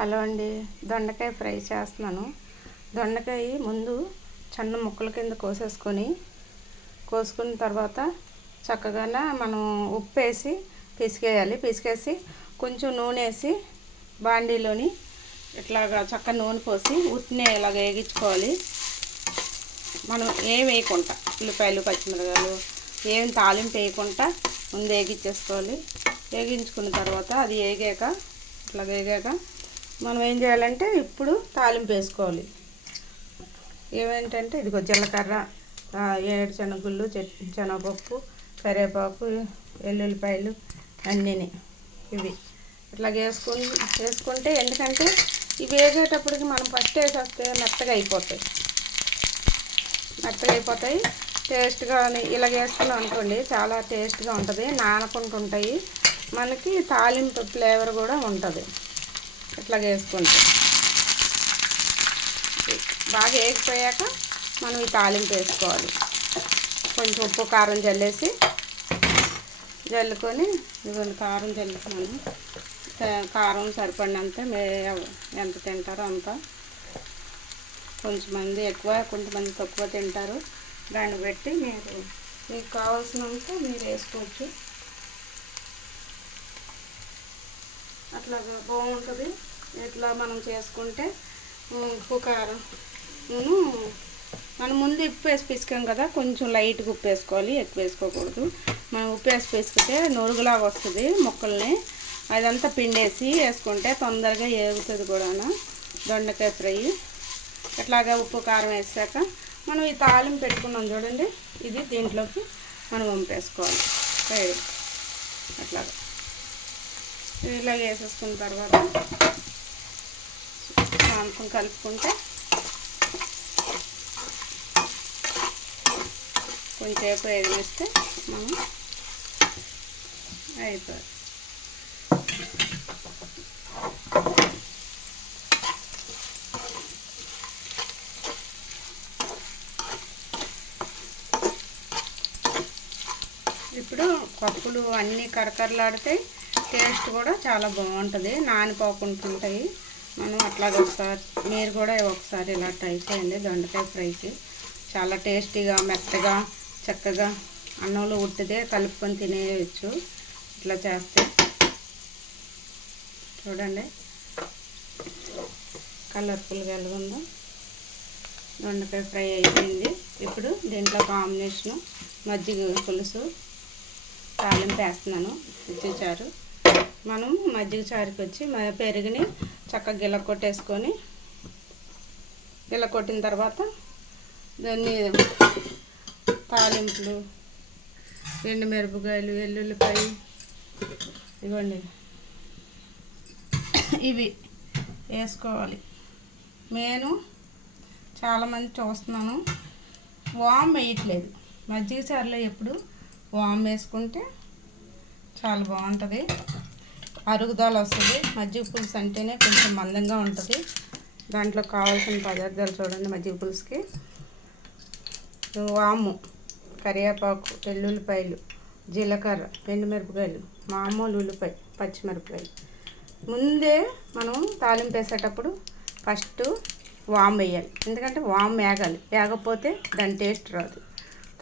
Hello అండి, దొండకాయ fry చేస్తున్నాను. దొండకాయ ముందు చిన్న ముక్కల కింద కోసుకున్న తర్వాత చక్కగా మనం ఉప్పు వేసి పిసికేసి కొంచెం నూనె వేసి బాండీలోని ఇట్లాగా చక్క నూనె పోసి ఉట్టిని ఇలాగ వేగించుకోవాలి. మనం ఏం వేయకుండా ఉల్లిపాయలు పచ్చిమిరపకాయలు ఏం తాలింపు వేయకుండా ముందు వేగించేసుకోవాలి. వేగించుకున్న తర్వాత అది వేగాక మనం ఏం చేయాలంటే ఇప్పుడు తాలింపు వేసుకోవాలి. ఏమేంటంటే ఇదిగో జీలకర్ర, ఏడుశనగుళ్ళు, శనగపప్పు, కరివేపాకు, వెల్లుల్లిపాయలు అన్నీని ఇవి ఇట్లా వేసుకుంటే ఎందుకంటే ఇవి వేగేటప్పటికి మనం ఫస్ట్ వేసేస్తే మెత్తగా అయిపోతాయి. టేస్ట్గా ఇలా వేసుకున్నాం అనుకోండి, చాలా టేస్ట్గా ఉంటుంది. నానకుంటుంటాయి, మనకి తాలింపు ఫ్లేవర్ కూడా ఉంటుంది. ఇట్లా వేసుకుంటే బాగా వేగిపోయాక మనం ఈ తాలింపు వేసుకోవాలి. కొంచెం ఉప్పు కారం జల్లుకొని ఇదిగోండి కారం జల్లుకున్నాను. కారం సరిపడినంత ఎంత తింటారో అంత. కొంతమంది ఎక్కువ, కొంతమంది తక్కువ తింటారు. దాన్ని బట్టి మీకు కావాల్సినంత మీరు వేసుకోవచ్చు. అట్లాగా బాగుంటుంది. ఇట్లా మనం చేసుకుంటే ఉప్పు కారం మనం ముందు ఉప్పు వేసి పిసికాం కదా, కొంచెం లైట్గా ఉప్పు వేసుకోవాలి, ఎక్కువ వేసుకోకూడదు. మనం ఉప్పు వేసి పిసికితే నొరుగులాగా వస్తుంది ముక్కల్ని. అదంతా పిండేసి వేసుకుంటే తొందరగా ఏగుతుంది కూడా దొండకాయ ఫ్రై. ఇట్లాగా ఉప్పు కారం వేసాక మనం ఈ తాలింపు పెట్టుకున్నాం చూడండి, ఇది దీంట్లోకి మనం వంపేసుకోవాలి. ఫ్రై అట్లాగా ఇలా వేసేసుకున్న తర్వాత మాంసం కలుపుకుంటే కొంచెంసేపు వేగనిస్తే మనం అయిపోతుంది. ఇప్పుడు పప్పులు అన్నీ కరకరలాడితే టేస్ట్ కూడా చాలా బాగుంటుంది, నానిపోకుంటుంటాయి. మనం అట్లాగే మీరు కూడా ఒకసారి ఇలా ట్రై చేయండి. దొండకాయ ఫ్రైకి చాలా టేస్టీగా, మెత్తగా, చక్కగా అన్నంలో ఉట్టిదే కలుపుకొని తినేయచ్చు ఇట్లా చేస్తే. చూడండి కలర్ఫుల్గా ఎలాగుందో. దొండకాయ ఫ్రై అయిపోయింది. ఇప్పుడు దీంట్లో కాంబినేషను మజ్జిగ పులుసు తాలింపు వేస్తున్నాను. మజ్జిగ చారు. మనం మజ్జిగ చారుకి వచ్చి పెరుగుని చక్కగా గిలకొట్టిన తర్వాత దాన్ని తాలింపులు, ఎండుమిరపకాయలు, వెల్లుల్లిపాయ ఇవ్వండి ఇవి వేసుకోవాలి. నేను చాలామంది చూస్తున్నాను వామ్ వేయట్లేదు. మజ్జిగ చారులో ఎప్పుడు వామ్ వేసుకుంటే చాలా బాగుంటుంది, అరుగుదల వస్తుంది. మజ్జిగ పులుసు అంటేనే కొంచెం మందంగా ఉంటుంది. దాంట్లో కావాల్సిన పదార్థాలు చూడండి. మజ్జిగ పులుసుకి వాము, కరివేపాకు, వెల్లుల్లిపాయలు, జీలకర్ర, ఎండుమిరపకాయలు, మామూలు ఉల్లిపాయ, పచ్చిమిరపకాయలు. ముందే మనం తాలింపు వేసేటప్పుడు ఫస్ట్ వాము వేయాలి, ఎందుకంటే వాము వేగకపోతే దాని టేస్ట్ రాదు.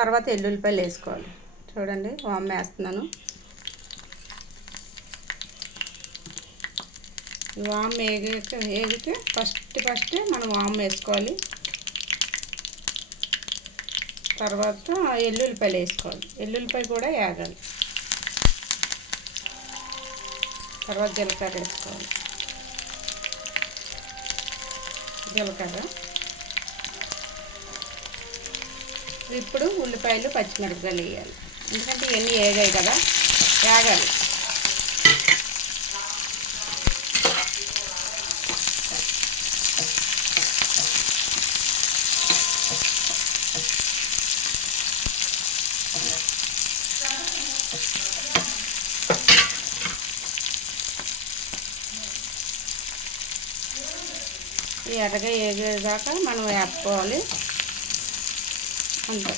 తర్వాత వెల్లుల్లిపాయలు వేసుకోవాలి. చూడండి వాము వేస్తున్నాను. వాము వేగితే ఫస్ట్ మనం వాము వేసుకోవాలి. తర్వాత ఎల్లుల్లిపాయలు వేసుకోవాలి. ఎల్లుల్లిపాయ కూడా వేగాలి. తర్వాత జీలకర్ర వేసుకోవాలి. ఇప్పుడు ఉల్లిపాయలు, పచ్చిమిరపకాయలు వేయాలి, ఎందుకంటే ఇవన్నీ వేగాయి కదా, వేగాలి. ఈ ఎర్రగా వేగేదాకా మనం వేపుకోవాలి అంతే.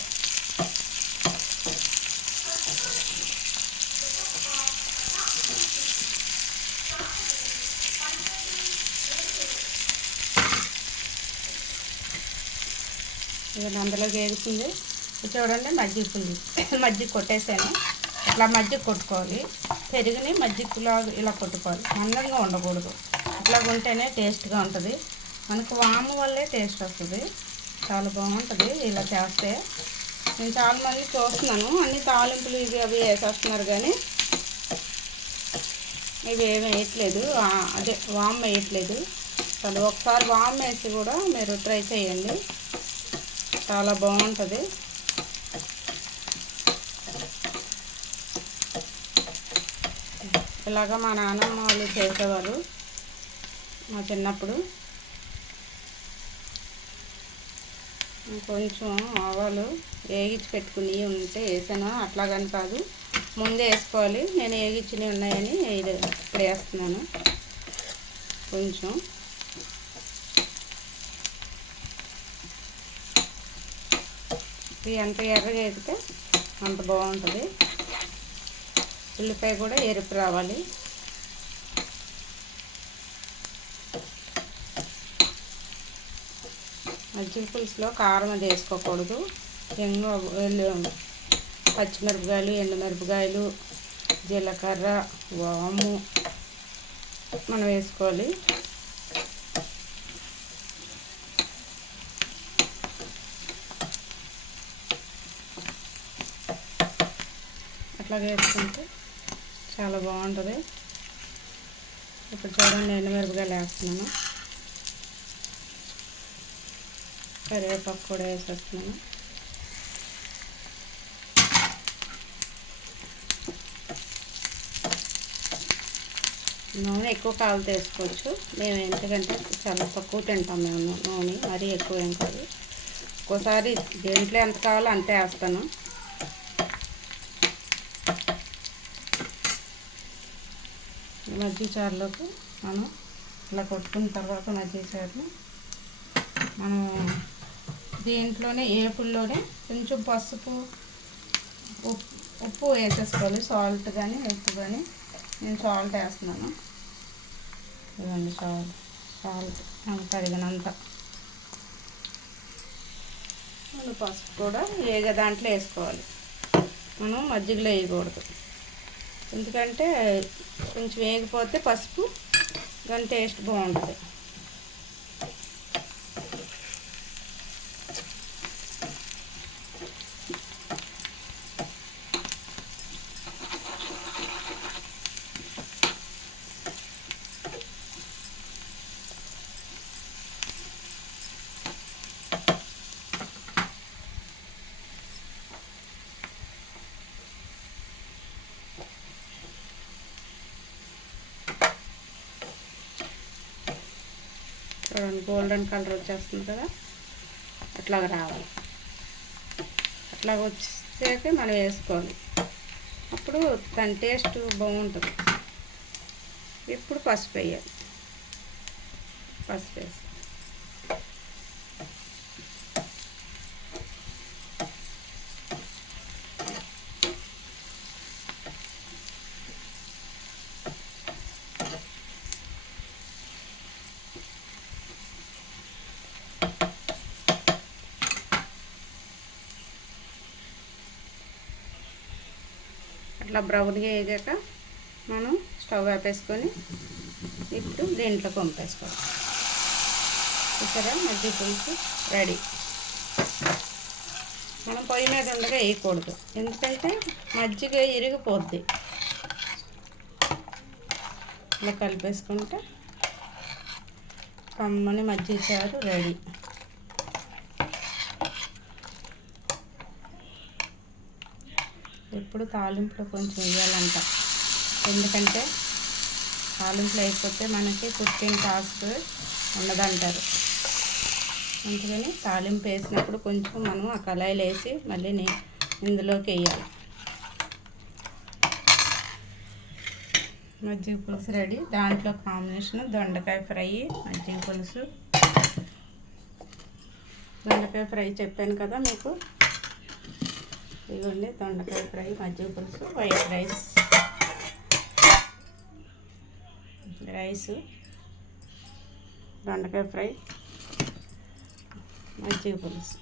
ఇక అందులోకి వేగుతుంది. చూడండి మజ్జిగ పులుసు మజ్జిగ కొట్టేసాను. ఇట్లా మజ్జిగ కొట్టుకోవాలి. పెరుగుని మజ్జిగలో ఇలా కొట్టుకోవాలి. మందంగా ఉండకూడదు. ఇట్లా ఉంటేనే టేస్ట్గా ఉంటుంది. మనకు వాము వల్లే టేస్ట్ వస్తుంది. చాలా బాగుంటుంది ఇలా చేస్తే. నేను చాలామంది చూస్తున్నాను అన్ని తాలింపులు ఇవి అవి వేసేస్తున్నారు, కానీ ఇవి ఏమి వేయట్లేదు. అదే వాము వేయట్లేదు. అసలు ఒకసారి వాము వేసి కూడా మీరు ట్రై చేయండి, చాలా బాగుంటుంది. ఇలాగా మా నాన్నమ్మ వాళ్ళు చేసేవారు మా చిన్నప్పుడు. కొంచెం ఆవాలు వేగించి పెట్టుకుని ఉంటే వేసాను, అట్లాగని కాదు, ముందే వేసుకోవాలి. నేను వేగించినవి ఉన్నాయని ఇప్పుడు వేస్తున్నాను. కొంచెం ఇవి ఎంత ఎర్రగా వేగితే అంత బాగుంటుంది. ఉల్లిపాయ కూడా ఎరుపు రావాలి. మజ్జిగ పులుసులో కారం అది వేసుకోకూడదు. పచ్చిమిరపకాయలు, ఎండుమిరపకాయలు, జీలకర్ర, వాము మనం వేసుకోవాలి. అట్లా వేసుకుంటే చాలా బాగుంటుంది. ఇప్పుడు చూడండి ఎండుమిరపకాయలు వేస్తున్నాను, కరివేపాకు కూడా వేసేస్తున్నాను. నూనె ఎక్కువ కావాలితే వేసుకోవచ్చు. మేము ఎందుకంటే చాలా తక్కువ తింటాం మేము నూనె, మరీ ఎక్కువ ఏం కాదు. ఒక్కోసారి దేంట్లో ఎంత కావాలో అంతే వేస్తాను. మజ్జిగ చారులోకి మనం ఇలా కొట్టుకున్న తర్వాత మజ్జిగ చారుని మనం దీంట్లోనే ఏపుల్లోనే కొంచెం పసుపు, ఉప్పు వేసేసుకోవాలి. సాల్ట్ కానీ ఉప్పు కానీ, నేను సాల్ట్ వేస్తున్నాను. ఇవ్వండి సాల్ట్ తగినంత. పసుపు కూడా దాంట్లో వేసుకోవాలి. మనం మజ్జిగలో వేయకూడదు, ఎందుకంటే కొంచెం వేగిపోతే పసుపు దాని టేస్ట్ బాగుంటుంది. చూడండి గోల్డెన్ కలర్ వచ్చేస్తుంది కదా, అట్లాగ రావాలి. అట్లాగ వచ్చేసాక మనం వేసుకోవాలి, అప్పుడు దాని టేస్ట్ బాగుంటుంది. ఇప్పుడు పసుపు వేయాలి. పసుపు వేసి అట్లా బ్రౌన్గా వేగాక మనం స్టవ్ ఆపేసుకొని ఇప్పుడు దీంట్లో పంపేసుకోవాలి. చూసారా మజ్జిగ పులుసు రెడీ. మనం పొయ్యి మీద ఉండగా వేయకూడదు, ఎందుకంటే మజ్జిగ ఇరిగిపోద్ది. ఇలా కలిపేసుకుంటే కమ్మని మజ్జిగ చారు రెడీ. ఎప్పుడు తాలింపులో కొంచెం వేయాలంట, ఎందుకంటే తాలింపులో అయిపోతే మనకి కుకింగ్ టాస్క్ ఉండదంటారు. అందుకని తాలింపు వేసినప్పుడు కొంచెం మనం ఆ కళాయిలు వేసి మళ్ళీ ఇందులోకి వేయాలి. మజ్జిగ పులుసు రెడీ. దాంట్లో కాంబినేషన్ దొండకాయ ఫ్రై, మజ్జిగ పులుసు. దొండకాయ ఫ్రై చెప్పాను కదా మీకు. ఇదిగోండి దొండకాయ ఫ్రై, మజ్జిగ పులుసు, వైట్ రైస్, దొండకాయ ఫ్రై, మజ్జిగ పులుసు.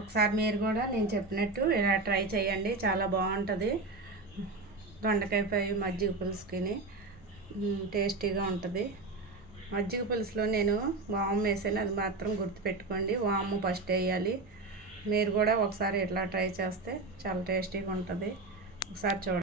ఒకసారి మీరు కూడా నేను చెప్పినట్టు ఇలా ట్రై చేయండి, చాలా బాగుంటుంది. దొండకాయ ఫ్రై మజ్జిగ పులుసుకి టేస్టీగా ఉంటుంది. మజ్జిగ పులుసులో నేను వాము వేసాను, అది మాత్రం గుర్తుపెట్టుకోండి. వాము ఫస్ట్ వేయాలి. మీరు కూడా ఒకసారి ఇట్లా ట్రై చేస్తే చాలా టేస్టీగా ఉంటుంది. ఒకసారి చూడండి.